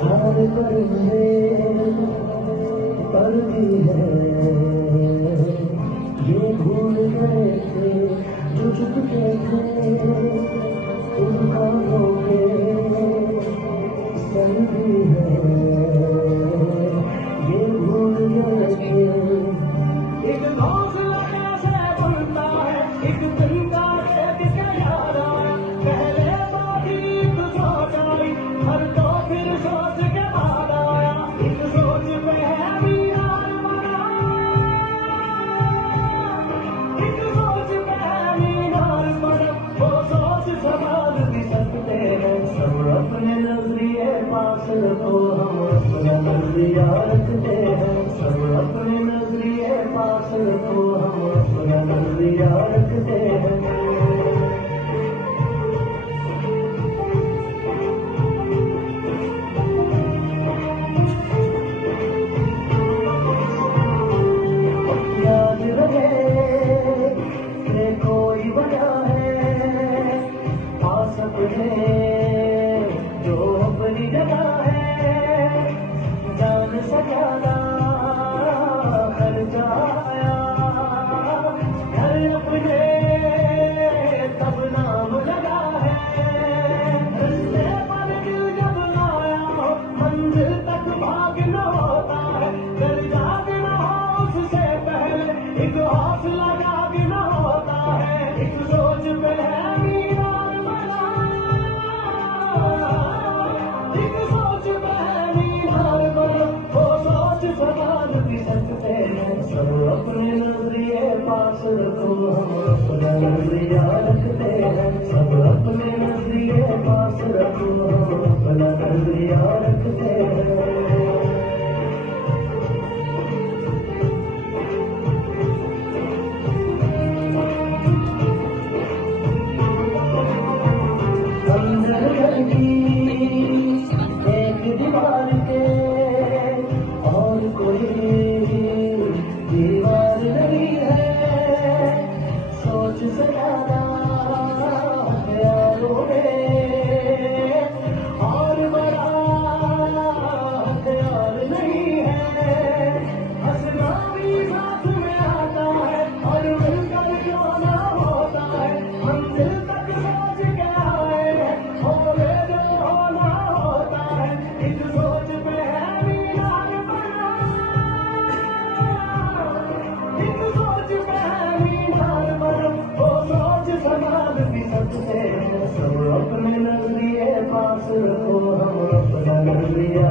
सारे परिंदे पर भी है ये भूल गए थे जो चुपके थे उनका रोके सर भी है ये भूल गए थे। एक घोंसला कैसे बनता है एक तरीका है किसका याद आया पहले बात एक सोच आई हर तो फिर सोच के बाद आया एक सोच पे है मीरार बना एक सोच पे है मीरार बना वो सोच संभाल भी सकते हैं सब अपने नजरिए पास रखो हम अपना नजरिया रखते हैं सब अपने नजरिए पास रखो हम अपना नजरिया रखते हैं। याद रहे कि कोई बना है पास अपने जो अपनी जगह है जान सजाना कर जाया घर अपने तब नाम लगा है रस्ते पर दिल जब लाया हो मंजिल तक भागना होता है दिल जागना हो उससे पहले एक हौसला जागना होता है एक सोच पे है मीरार बना एक सोच पे है मीरार बना वो सोच संभाल भी सकते हैं सब अपने नजरिए पास रखो हम अपना नजरिया रखते हैं सब अपने नजरिए पास रखो हम अपना नजरिया रखते हैं। अंदर घर की एक दीवार के और कोई दीवार नहीं है सोच सजाना ख्यालों में और बड़ा ख्याल नहीं है हंसना भी साथ में आता है और मिलकर जाना होता है मंजिल तक सोच के आए होवे जो होना होता है एक सोच पे है मीरार बना एक सोच पे है मीरार बना वो सोच संभाल भी सकते हैं सब अपने नजरिए पास रखो हम अपना नजरिया